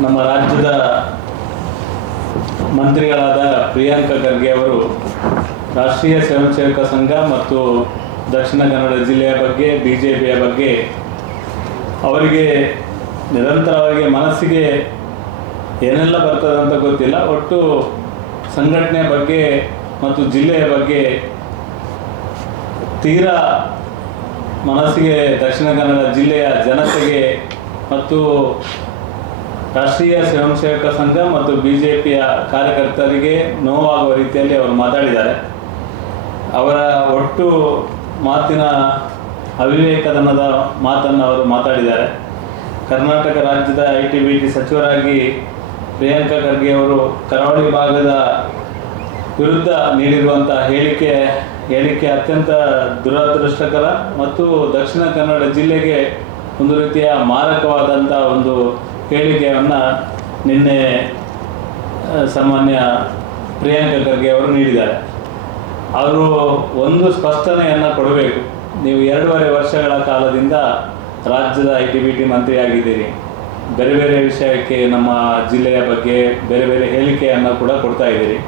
ನಮ್ಮ ರಾಜ್ಯದ ಮಂತ್ರಿಗಳಾದ ಪ್ರಿಯಾಂಕ ಖರ್ಗೆ ಅವರು ರಾಷ್ಟ್ರೀಯ ಸ್ವಯಂ ಸೇವಕ ಸಂಘ ಮತ್ತು ದಕ್ಷಿಣ ಕನ್ನಡ ಜಿಲ್ಲೆಯ ಬಗ್ಗೆ ಬಿ ಜೆ ಪಿಯ ಬಗ್ಗೆ ಅವರಿಗೆ ನಿರಂತರವಾಗಿ ಮನಸ್ಸಿಗೆ ಏನೆಲ್ಲ ಬರ್ತದೆ ಅಂತ ಗೊತ್ತಿಲ್ಲ. ಒಟ್ಟು ಸಂಘಟನೆ ಬಗ್ಗೆ ಮತ್ತು ಜಿಲ್ಲೆಯ ಬಗ್ಗೆ ತೀರಾ ಮನಸ್ಸಿಗೆ ದಕ್ಷಿಣ ಕನ್ನಡ ಜಿಲ್ಲೆಯ ಜನತೆಗೆ ಮತ್ತು ರಾಷ್ಟ್ರೀಯ ಸ್ವಯಂ ಸೇವಕ ಸಂಘ ಮತ್ತು ಬಿ ಜೆ ಪಿಯ ಕಾರ್ಯಕರ್ತರಿಗೆ ನೋವಾಗುವ ರೀತಿಯಲ್ಲಿ ಅವರು ಮಾತಾಡಿದ್ದಾರೆ. ಅವರ ಒಟ್ಟು ಮಾತಿನ ಅವಿವೇಕದನದ ಮಾತನ್ನು ಅವರು ಮಾತಾಡಿದ್ದಾರೆ. ಕರ್ನಾಟಕ ರಾಜ್ಯದ ಐ ಟಿ ಬಿ ಟಿ ಸಚಿವರಾಗಿ ಪ್ರಿಯಾಂಕಾ ಖರ್ಗೆ ಅವರು ಕರಾವಳಿ ಭಾಗದ ವಿರುದ್ಧ ನೀಡಿರುವಂಥ ಹೇಳಿಕೆ ಹೇಳಿಕೆ ಅತ್ಯಂತ ದುರದೃಷ್ಟಕರ ಮತ್ತು ದಕ್ಷಿಣ ಕನ್ನಡ ಜಿಲ್ಲೆಗೆ ಒಂದು ರೀತಿಯ ಮಾರಕವಾದಂಥ ಒಂದು ಹೇಳಿಕೆಯನ್ನು ನಿನ್ನೆ ಸಾಮಾನ್ಯ ಪ್ರಿಯಾಂಕ ಖರ್ಗೆ ಅವರು ನೀಡಿದ್ದಾರೆ. ಅವರು ಒಂದು ಸ್ಪಷ್ಟನೆಯನ್ನು ಕೊಡಬೇಕು. ನೀವು ಎರಡೂವರೆ ವರ್ಷಗಳ ಕಾಲದಿಂದ ರಾಜ್ಯದ ಐ ಟಿ ಬಿ ಟಿ ಮಂತ್ರಿಯಾಗಿದ್ದೀರಿ. ಬೇರೆ ಬೇರೆ ವಿಷಯಕ್ಕೆ ನಮ್ಮ ಜಿಲ್ಲೆಯ ಬಗ್ಗೆ ಬೇರೆ ಬೇರೆ ಹೇಳಿಕೆಯನ್ನು ಕೂಡ ಕೊಡ್ತಾ ಇದ್ದೀರಿ.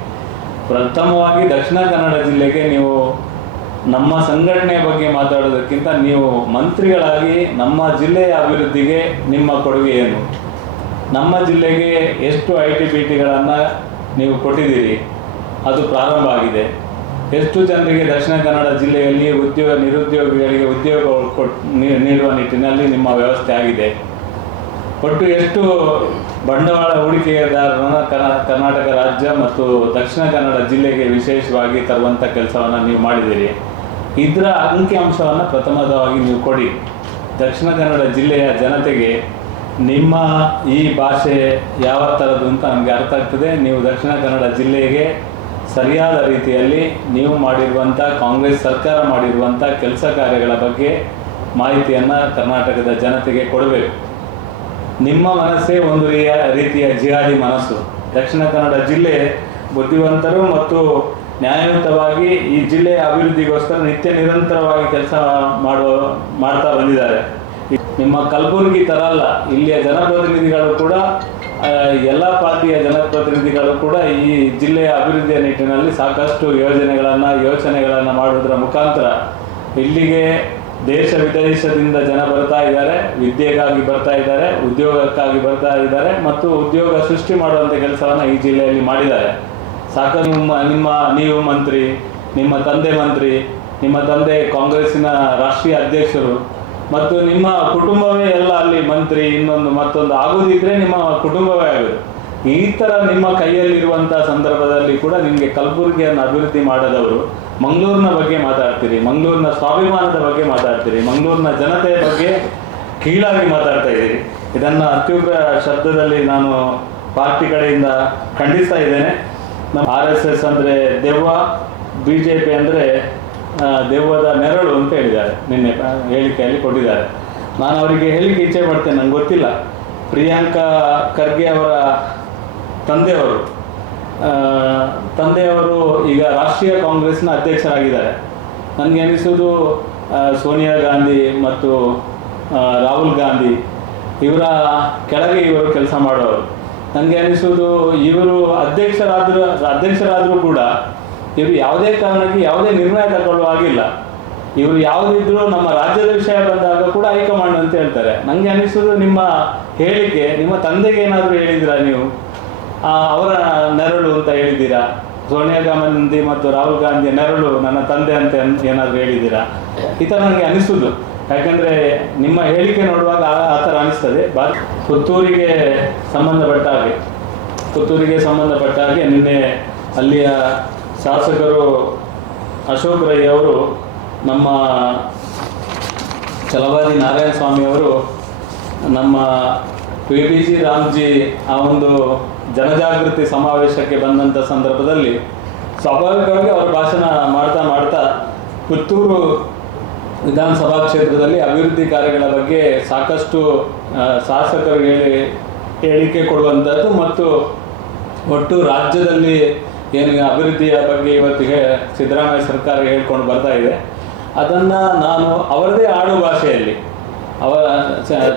ಪ್ರಥಮವಾಗಿ ದಕ್ಷಿಣ ಕನ್ನಡ ಜಿಲ್ಲೆಗೆ ನೀವು ನಮ್ಮ ಸಂಘಟನೆ ಬಗ್ಗೆ ಮಾತಾಡೋದಕ್ಕಿಂತ ನೀವು ಮಂತ್ರಿಗಳಾಗಿ ನಮ್ಮ ಜಿಲ್ಲೆಯ ಅಭಿವೃದ್ಧಿಗೆ ನಿಮ್ಮ ಕೊಡುಗೆ ಏನು? ನಮ್ಮ ಜಿಲ್ಲೆಗೆ ಎಷ್ಟು ಐ ಟಿ ಬಿ ಟಿಗಳನ್ನು ನೀವು ಕೊಟ್ಟಿದ್ದೀರಿ? ಅದು ಪ್ರಾರಂಭ ಆಗಿದೆ. ಎಷ್ಟು ಜನರಿಗೆ ದಕ್ಷಿಣ ಕನ್ನಡ ಜಿಲ್ಲೆಯಲ್ಲಿ ಉದ್ಯೋಗ, ನಿರುದ್ಯೋಗಿಗಳಿಗೆ ಉದ್ಯೋಗ ನೀಡುವ ನಿಟ್ಟಿನಲ್ಲಿ ನಿಮ್ಮ ವ್ಯವಸ್ಥೆ ಆಗಿದೆ? ಒಟ್ಟು ಎಷ್ಟು ಬಂಡವಾಳ ಹೂಡಿಕೆದಾರರನ್ನು ಕರ್ನಾ- ಕರ್ನಾಟಕ ರಾಜ್ಯ ಮತ್ತು ದಕ್ಷಿಣ ಕನ್ನಡ ಜಿಲ್ಲೆಗೆ ವಿಶೇಷವಾಗಿ ತರುವಂಥ ಕೆಲಸವನ್ನು ನೀವು ಮಾಡಿದ್ದೀರಿ? ಇದರ ಅಂಕಿಅಂಶವನ್ನು ಪ್ರಥಮವಾಗಿ ನೀವು ಕೊಡಿ. ದಕ್ಷಿಣ ಕನ್ನಡ ಜಿಲ್ಲೆಯ ಜನತೆಗೆ ನಿಮ್ಮ ಈ ಭಾಷೆ ಯಾವ ಥರದ್ದು ಅಂತ ನಮಗೆ ಅರ್ಥ ಆಗ್ತದೆ. ನೀವು ದಕ್ಷಿಣ ಕನ್ನಡ ಜಿಲ್ಲೆಗೆ ಸರಿಯಾದ ರೀತಿಯಲ್ಲಿ ನೀವು ಮಾಡಿರುವಂಥ ಕಾಂಗ್ರೆಸ್ ಸರ್ಕಾರ ಮಾಡಿರುವಂಥ ಕೆಲಸ ಕಾರ್ಯಗಳ ಬಗ್ಗೆ ಮಾಹಿತಿಯನ್ನು ಕರ್ನಾಟಕದ ಜನತೆಗೆ ಕೊಡಬೇಕು. ನಿಮ್ಮ ಮನಸ್ಸೇ ಒಂದು ರೀತಿಯ ಜಿಹಾದಿ ಮನಸ್ಸು. ದಕ್ಷಿಣ ಕನ್ನಡ ಜಿಲ್ಲೆ ಬುದ್ಧಿವಂತರು ಮತ್ತು ನ್ಯಾಯಯುತವಾಗಿ ಈ ಜಿಲ್ಲೆಯ ಅಭಿವೃದ್ಧಿಗೋಸ್ಕರ ನಿತ್ಯ ನಿರಂತರವಾಗಿ ಕೆಲಸ ಮಾಡುವ, ಮಾಡ್ತಾ ಬಂದಿದ್ದಾರೆ. ನಿಮ್ಮ ಕಲಬುರಗಿ ಥರ ಅಲ್ಲ, ಇಲ್ಲಿಯ ಜನಪ್ರತಿನಿಧಿಗಳು ಕೂಡ ಎಲ್ಲ ಪಾರ್ಟಿಯ ಜನಪ್ರತಿನಿಧಿಗಳು ಕೂಡ ಈ ಜಿಲ್ಲೆಯ ಅಭಿವೃದ್ಧಿಯ ನಿಟ್ಟಿನಲ್ಲಿ ಸಾಕಷ್ಟು ಯೋಜನೆಗಳನ್ನು, ಯೋಚನೆಗಳನ್ನು ಮಾಡುವುದರ ಮುಖಾಂತರ ಇಲ್ಲಿಗೆ ದೇಶ ವಿದೇಶದಿಂದ ಜನ ಬರ್ತಾ ಇದ್ದಾರೆ, ವಿದ್ಯೆಗಾಗಿ ಬರ್ತಾ ಇದ್ದಾರೆ, ಉದ್ಯೋಗಕ್ಕಾಗಿ ಬರ್ತಾ ಇದ್ದಾರೆ ಮತ್ತು ಉದ್ಯೋಗ ಸೃಷ್ಟಿ ಮಾಡುವಂಥ ಕೆಲಸವನ್ನು ಈ ಜಿಲ್ಲೆಯಲ್ಲಿ ಮಾಡಿದ್ದಾರೆ. ಸಾಕ ನಿಮ್ಮ ನಿಮ್ಮ ನೀವು ಮಂತ್ರಿ, ನಿಮ್ಮ ತಂದೆ ಮಂತ್ರಿ, ನಿಮ್ಮ ತಂದೆ ಕಾಂಗ್ರೆಸ್ಸಿನ ರಾಷ್ಟ್ರೀಯ ಅಧ್ಯಕ್ಷರು, ಮತ್ತು ನಿಮ್ಮ ಕುಟುಂಬವೇ ಎಲ್ಲ ಅಲ್ಲಿ ಮಂತ್ರಿ, ಇನ್ನೊಂದು ಮತ್ತೊಂದು ಆಗೋದಿದ್ರೆ ನಿಮ್ಮ ಕುಟುಂಬವೇ ಆಗುದು. ಈ ಥರ ನಿಮ್ಮ ಕೈಯಲ್ಲಿರುವಂಥ ಸಂದರ್ಭದಲ್ಲಿ ಕೂಡ ನಿಮಗೆ ಕಲಬುರಗಿಯನ್ನು ಅಭಿವೃದ್ಧಿ ಮಾಡದವರು ಮಂಗಳೂರಿನ ಬಗ್ಗೆ ಮಾತಾಡ್ತೀರಿ, ಮಂಗಳೂರಿನ ಸ್ವಾಭಿಮಾನದ ಬಗ್ಗೆ ಮಾತಾಡ್ತೀರಿ, ಮಂಗಳೂರಿನ ಜನತೆಯ ಬಗ್ಗೆ ಕೀಳಾಗಿ ಮಾತಾಡ್ತಾ ಇದ್ದೀರಿ. ಇದನ್ನು ಅತ್ಯುಗ್ರ ಶಬ್ದದಲ್ಲಿ ನಾನು ಪಾರ್ಟಿ ಕಡೆಯಿಂದ ಖಂಡಿಸ್ತಾ ಇದ್ದೇನೆ. ಆರ್ ಎಸ್ ಎಸ್ ಅಂದರೆ ದೆವ್ವ, ಬಿ ಜೆ ಪಿ ಅಂದರೆ ದೆವ್ವದ ನೆರಳು ಅಂತ ಹೇಳಿದ್ದಾರೆ. ನಿನ್ನೆ ಹೇಳಿಕೆಯಲ್ಲಿ ಕೊಟ್ಟಿದ್ದಾರೆ. ನಾನು ಅವರಿಗೆ ಹೇಳಿಕೆ ಇಚ್ಛೆ ಮಾಡ್ತೇನೆ ನಂಗೆ ಗೊತ್ತಿಲ್ಲ. ಪ್ರಿಯಾಂಕಾ ಖರ್ಗೆ ಅವರ ತಂದೆಯವರು ತಂದೆಯವರು ಈಗ ರಾಷ್ಟ್ರೀಯ ಕಾಂಗ್ರೆಸ್ನ ಅಧ್ಯಕ್ಷರಾಗಿದ್ದಾರೆ. ನನಗೆ ಅನಿಸೋದು ಸೋನಿಯಾ ಗಾಂಧಿ ಮತ್ತು ರಾಹುಲ್ ಗಾಂಧಿ, ಇವರ ಕೆಳಗೆ ಇವರು ಕೆಲಸ ಮಾಡೋರು ನನಗೆ ಅನಿಸೋದು ಇವರು ಅಧ್ಯಕ್ಷರಾದರೂ ಅಧ್ಯಕ್ಷರಾದರೂ ಕೂಡ ಇವರು ಯಾವುದೇ ಕಾರಣಕ್ಕೆ ಯಾವುದೇ ನಿರ್ಣಯ ತಗೊಳ್ಳುವ ಹಾಗಿಲ್ಲ ಇವರು ಯಾವುದಿದ್ರು ನಮ್ಮ ರಾಜ್ಯದ ವಿಷಯ ಬಂದಾಗ ಕೂಡ ಹೈಕಮಾಂಡ್ ಅಂತ ಹೇಳ್ತಾರೆ. ನನಗೆ ಅನಿಸೋದು ನಿಮ್ಮ ಹೇಳಿಕೆ, ನಿಮ್ಮ ತಂದೆಗೆ ಏನಾದರೂ ಹೇಳಿದಿರಾ ನೀವು? ಅವರ ನೆರಳು ಅಂತ ಹೇಳಿದ್ದೀರಾ? ಸೋನಿಯಾ ಗಾಂಧಿ ಮತ್ತು ರಾಹುಲ್ ಗಾಂಧಿ ನೆರಳು ನನ್ನ ತಂದೆ ಅಂತ ಏನ್- ಏನಾದರೂ ಹೇಳಿದ್ದೀರಾ? ಈ ಥರ ನನಗೆ ಅನಿಸುದು ಯಾಕಂದರೆ ನಿಮ್ಮ ಹೇಳಿಕೆ ನೋಡುವಾಗ ಆ ಥರ ಅನಿಸ್ತದೆ. ಪುತ್ತೂರಿಗೆ ಸಂಬಂಧಪಟ್ಟ ಹಾಗೆ. ಪುತ್ತೂರಿಗೆ ಸಂಬಂಧಪಟ್ಟ ಹಾಗೆ ನಿನ್ನೆ ಅಲ್ಲಿಯ ಶಾಸಕರು ಅಶೋಕ್ ರೈ ಅವರು ನಮ್ಮ ಚಲವಾದಿ ನಾರಾಯಣ ಸ್ವಾಮಿ ಅವರು ನಮ್ಮ ಪಿ ಬಿ ಜಿ ರಾಮ್ಜಿ ಆ ಒಂದು ಜನಜಾಗೃತಿ ಸಮಾವೇಶಕ್ಕೆ ಬಂದಂಥ ಸಂದರ್ಭದಲ್ಲಿ ಸ್ವಾಭಾವಿಕವಾಗಿ ಅವರು ಭಾಷಣ ಮಾಡ್ತಾ ಮಾಡ್ತಾ ಪುತ್ತೂರು ವಿಧಾನಸಭಾ ಕ್ಷೇತ್ರದಲ್ಲಿ ಅಭಿವೃದ್ಧಿ ಕಾರ್ಯಗಳ ಬಗ್ಗೆ ಸಾಕಷ್ಟು ಶಾಸಕರು ಹೇಳಿ, ಹೇಳಿಕೆ ಕೊಡುವಂಥದ್ದು ಮತ್ತು ಒಟ್ಟು ರಾಜ್ಯದಲ್ಲಿ ಏನು ಅಭಿವೃದ್ಧಿಯ ಬಗ್ಗೆ ಇವತ್ತಿಗೆ ಸಿದ್ದರಾಮಯ್ಯ ಸರ್ಕಾರ ಹೇಳ್ಕೊಂಡು ಬರ್ತಾ ಇದೆ. ಅದನ್ನು ನಾನು ಅವರದೇ ಆಡು ಭಾಷೆಯಲ್ಲಿ ಅವರ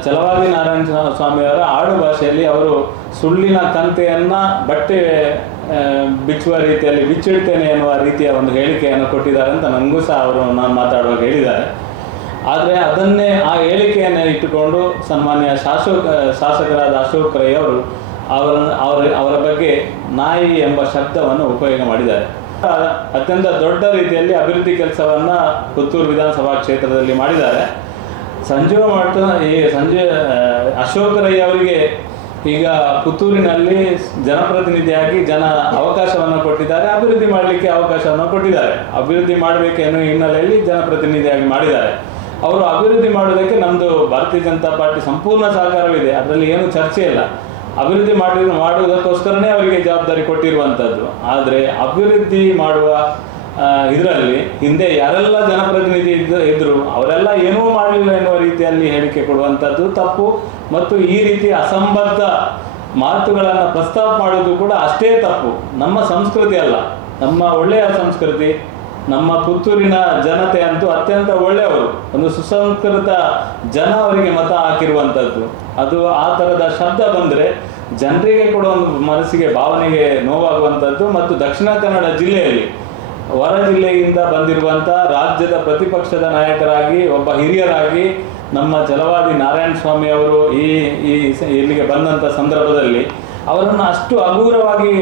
ಚಲವಾದಿ ನಾರಾಯಣ ಸ್ವಾ- ಸ್ವಾಮಿಯವರ ಆಡು ಭಾಷೆಯಲ್ಲಿ ಅವರು ಸುಳ್ಳಿನ ತಂತೆಯನ್ನು ಬಟ್ಟೆ ಬಿಚ್ಚುವ ರೀತಿಯಲ್ಲಿ ಬಿಚ್ಚಿಡ್ತೇನೆ ಎನ್ನುವ ರೀತಿಯ ಒಂದು ಹೇಳಿಕೆಯನ್ನು ಕೊಟ್ಟಿದ್ದಾರೆ ಅಂತ ನನಗೂ ಸಹ ಅವರು ನಾನು ಮಾತಾಡುವಾಗ ಹೇಳಿದ್ದಾರೆ. ಆದರೆ ಅದನ್ನೇ ಆ ಹೇಳಿಕೆಯನ್ನು ಇಟ್ಟುಕೊಂಡು ಸನ್ಮಾನ್ಯ ಶಾಸಕ, ಶಾಸಕರಾದ ಅಶೋಕ್ ರೈ ಅವರು ಅವರ ಅವರ ಅವರ ಬಗ್ಗೆ ನಾಯಿ ಎಂಬ ಶಬ್ದವನ್ನು ಉಪಯೋಗ ಮಾಡಿದ್ದಾರೆ. ಅತ್ಯಂತ ದೊಡ್ಡ ರೀತಿಯಲ್ಲಿ ಅಭಿವೃದ್ಧಿ ಕೆಲಸವನ್ನು ಪುತ್ತೂರು ವಿಧಾನಸಭಾ ಕ್ಷೇತ್ರದಲ್ಲಿ ಮಾಡಿದ್ದಾರೆ. ಸಂಜೀವ ಮಾಡ್ತಾ ಈ ಸಂಜೀವ ಅಶೋಕ್ ರೈ ಅವರಿಗೆ ಈಗ ಪುತ್ತೂರಿನಲ್ಲಿ ಜನಪ್ರತಿನಿಧಿಯಾಗಿ ಜನ ಅವಕಾಶವನ್ನು ಕೊಟ್ಟಿದ್ದಾರೆ, ಅಭಿವೃದ್ಧಿ ಮಾಡಲಿಕ್ಕೆ ಅವಕಾಶವನ್ನು ಕೊಟ್ಟಿದ್ದಾರೆ. ಅಭಿವೃದ್ಧಿ ಮಾಡಬೇಕೆನ್ನುವ ಹಿನ್ನೆಲೆಯಲ್ಲಿ ಜನಪ್ರತಿನಿಧಿಯಾಗಿ ಮಾಡಿದ್ದಾರೆ. ಅವರು ಅಭಿವೃದ್ಧಿ ಮಾಡೋದಕ್ಕೆ ನಮ್ಮದು ಭಾರತೀಯ ಜನತಾ ಪಾರ್ಟಿ ಸಂಪೂರ್ಣ ಸಹಕಾರವಿದೆ. ಅದರಲ್ಲಿ ಏನು ಚರ್ಚೆ ಇಲ್ಲ. ಅಭಿವೃದ್ಧಿ ಮಾಡಿ, ಮಾಡುವುದಕ್ಕೋಸ್ಕರನೇ ಅವರಿಗೆ ಜವಾಬ್ದಾರಿ ಕೊಟ್ಟಿರುವಂಥದ್ದು ಆದರೆ ಅಭಿವೃದ್ಧಿ ಮಾಡುವ ಇದರಲ್ಲಿ ಹಿಂದೆ ಯಾರೆಲ್ಲ ಜನಪ್ರತಿನಿಧಿ ಇದ್ದ ಇದ್ರು, ಅವರೆಲ್ಲ ಏನೂ ಮಾಡಲಿಲ್ಲ ಎನ್ನುವ ರೀತಿಯಲ್ಲಿ ಹೇಳಿಕೆ ಕೊಡುವಂಥದ್ದು ತಪ್ಪು. ಮತ್ತು ಈ ರೀತಿ ಅಸಂಬದ್ಧ ಮಾತುಗಳನ್ನು ಪ್ರಸ್ತಾಪ ಮಾಡೋದು ಕೂಡ ಅಷ್ಟೇ ತಪ್ಪು. ನಮ್ಮ ಸಂಸ್ಕೃತಿ ಅಲ್ಲ. ನಮ್ಮ ಒಳ್ಳೆಯ ಸಂಸ್ಕೃತಿ, ನಮ್ಮ ಪುತ್ತೂರಿನ ಜನತೆ ಅಂತೂ ಅತ್ಯಂತ ಒಳ್ಳೆಯವರು. ಒಂದು ಸುಸಂಸ್ಕೃತ ಜನ ಅವರಿಗೆ ಮತ ಹಾಕಿರುವಂಥದ್ದು. ಅದು ಆ ಥರದ ಶಬ್ದ ಬಂದರೆ ಜನರಿಗೆ ಕೂಡ ಒಂದು ಮನಸ್ಸಿಗೆ, ಭಾವನೆಗೆ ನೋವಾಗುವಂಥದ್ದು. ಮತ್ತು ದಕ್ಷಿಣ ಕನ್ನಡ ಜಿಲ್ಲೆಯಲ್ಲಿ ಹೊರ ಜಿಲ್ಲೆಯಿಂದ ಬಂದಿರುವಂಥ ರಾಜ್ಯದ ಪ್ರತಿಪಕ್ಷದ ನಾಯಕರಾಗಿ, ಒಬ್ಬ ಹಿರಿಯರಾಗಿ ನಮ್ಮ ಜಲವಾದಿ ನಾರಾಯಣ ಸ್ವಾಮಿ ಅವರು ಈ ಈ ಇಲ್ಲಿಗೆ ಬಂದಂಥ ಸಂದರ್ಭದಲ್ಲಿ ಅವರನ್ನು ಅಷ್ಟು ಹಗುರವಾಗಿ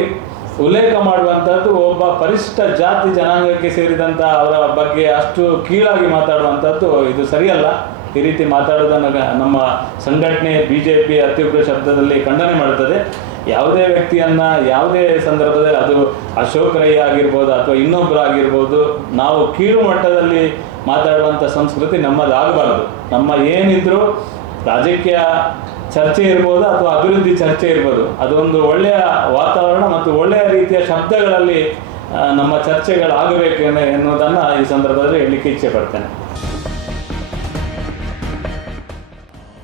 ಉಲ್ಲೇಖ ಮಾಡುವಂಥದ್ದು ಒಬ್ಬ ಪರಿಶಿಷ್ಟ ಜಾತಿ ಜನಾಂಗಕ್ಕೆ ಸೇರಿದಂತ ಅವರ ಬಗ್ಗೆ ಅಷ್ಟು ಕೀಳಾಗಿ ಮಾತಾಡುವಂಥದ್ದು ಇದು ಸರಿಯಲ್ಲ. ಈ ರೀತಿ ಮಾತಾಡೋದನ್ನು ನಮ್ಮ ಸಂಘಟನೆ ಬಿ ಜೆ ಪಿ ಅತ್ಯುಗ್ರ ಶಬ್ದದಲ್ಲಿ ಖಂಡನೆ ಮಾಡುತ್ತದೆ. ಯಾವುದೇ ವ್ಯಕ್ತಿಯನ್ನ ಯಾವುದೇ ಸಂದರ್ಭದಲ್ಲಿ ಅದು ಅಶೋಕ್ ರೈ ಆಗಿರ್ಬೋದು ಅಥವಾ ಇನ್ನೊಬ್ರು ಆಗಿರ್ಬೋದು, ನಾವು ಕೀಳು ಮಟ್ಟದಲ್ಲಿ ಮಾತಾಡುವಂಥ ಸಂಸ್ಕೃತಿ ನಮ್ಮದಾಗಬಾರದು. ನಮ್ಮ ಏನಿದ್ರು ರಾಜಕೀಯ ಚರ್ಚೆ ಇರ್ಬೋದು ಅಥವಾ ಅಭಿವೃದ್ಧಿ ಚರ್ಚೆ ಇರ್ಬೋದು. ಅದೊಂದು ಒಳ್ಳೆಯ ವಾತಾವರಣ ಮತ್ತು ಒಳ್ಳೆಯ ರೀತಿಯ ಶಬ್ದಗಳಲ್ಲಿ ನಮ್ಮ ಚರ್ಚೆಗಳಾಗಬೇಕು ಎನ್ನುವುದನ್ನು ಈ ಸಂದರ್ಭದಲ್ಲಿ ಹೇಳಲಿಕ್ಕೆ ಇಚ್ಛೆ ಪಡ್ತೇನೆ.